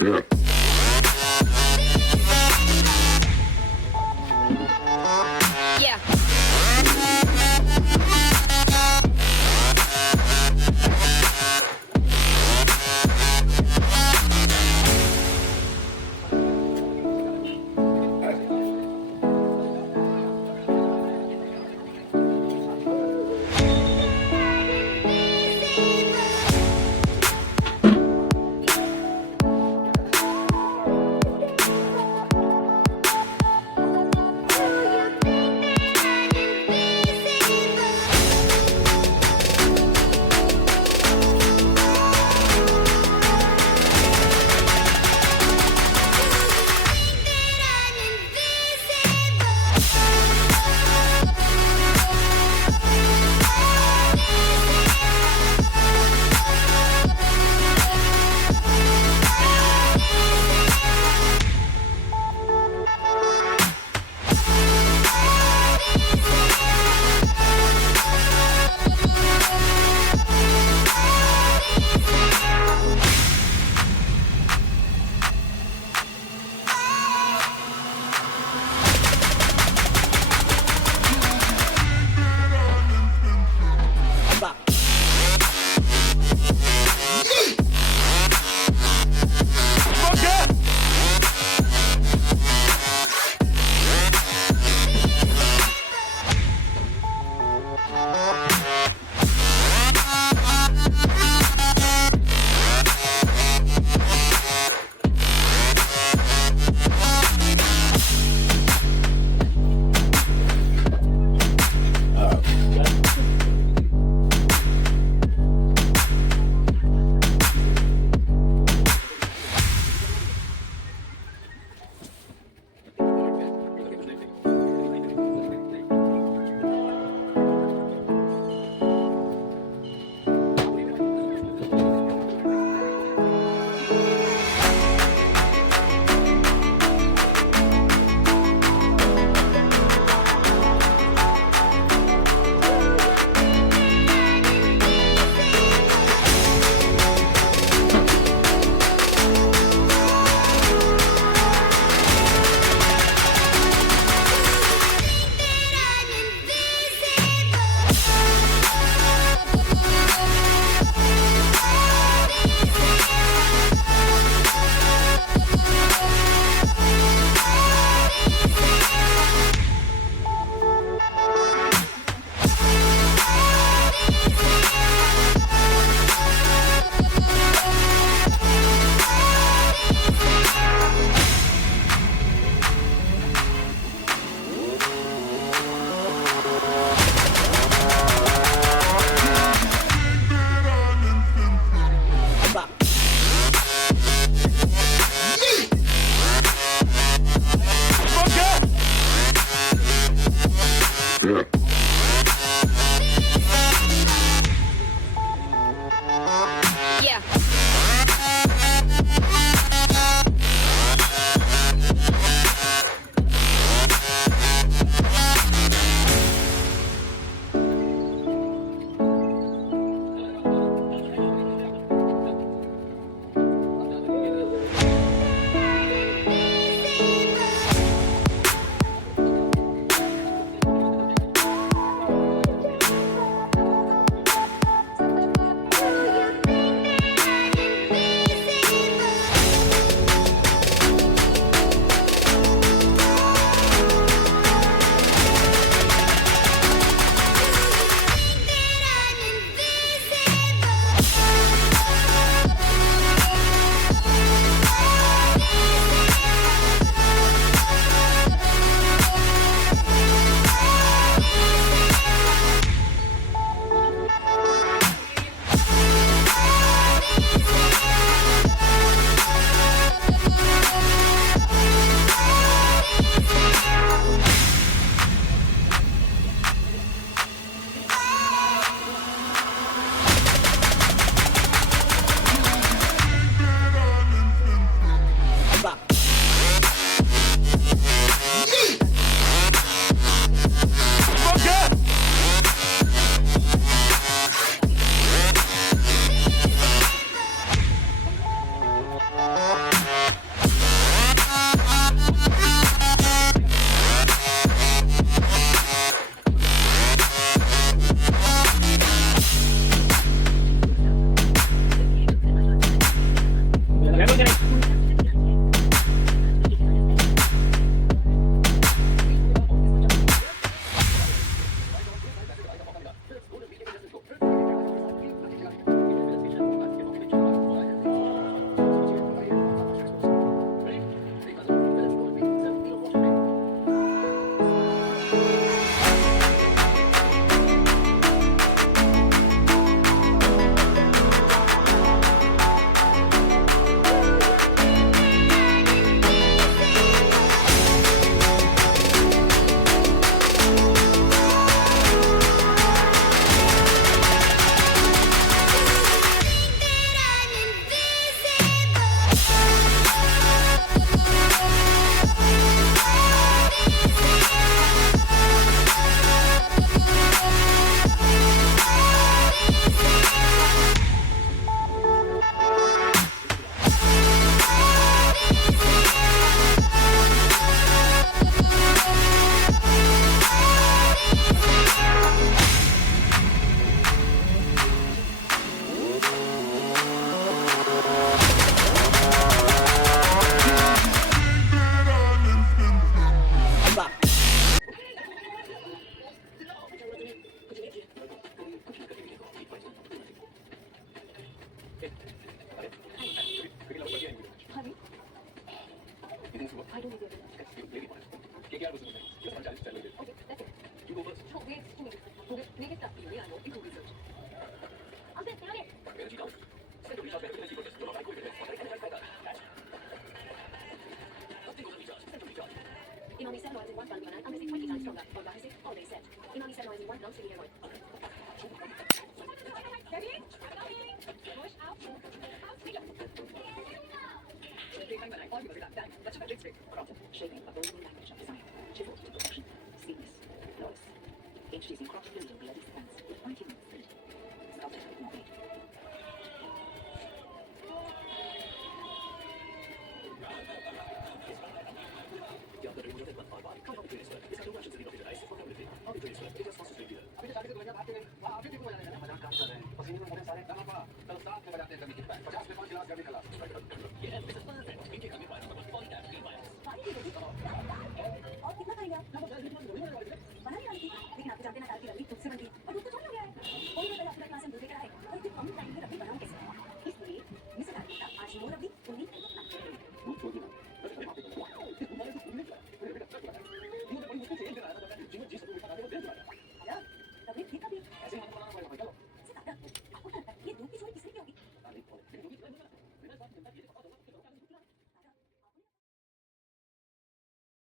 Yeah. I don't need the evidence. Maybe fine. KKR was something. Just one challenge, 10 minutes. Okay, that's it. You go first. No, wait, 2 minutes. Okay, make it tough for you. I know. You do research. Uncle, can I get? Energy down. Set the recharge energy focus. No, I go with it. Nothing goes to recharge. Set to recharge. Imani 7 oils in 1 bulk banana. I'm missing 20 times stronger. Or Bahasi, all-day set. Imani 7 oils in 1 non-sticky hair oil. Ready? Push out. Daytime when I argue with that, that's a magic trick. Crop, shaping a golden language of design. Chiseled to perfection. Seamless. Flawless. HTC crop building bloody stance. 19 minutes. Sculpted more weight. क्या कर रही हो? मत मार पारी। कहाँ पे training इसका 2 वर्षन से नहीं राइस फॉर एवरीथिंग। अब training it is fast speed. अभी तो शादी के दुनिया बात करें। वहां आप भी देखो बजाने जाना मजाक काम कर रहे हैं। पसीने में मोटे सारे गाना पा। कल साथ में बजाते हैं कभी कितना 50 में 5 गिलास कभी खिला। ये है दिस इज परफेक्ट। इनके कमी पाया मतलब ऑल दैट क्लीन पाया। और कितना खाएंगे आप? लगभग 10 मिनट में बना नहीं वाली थी। लेकिन आप जानते हैं ना, तार की लंबी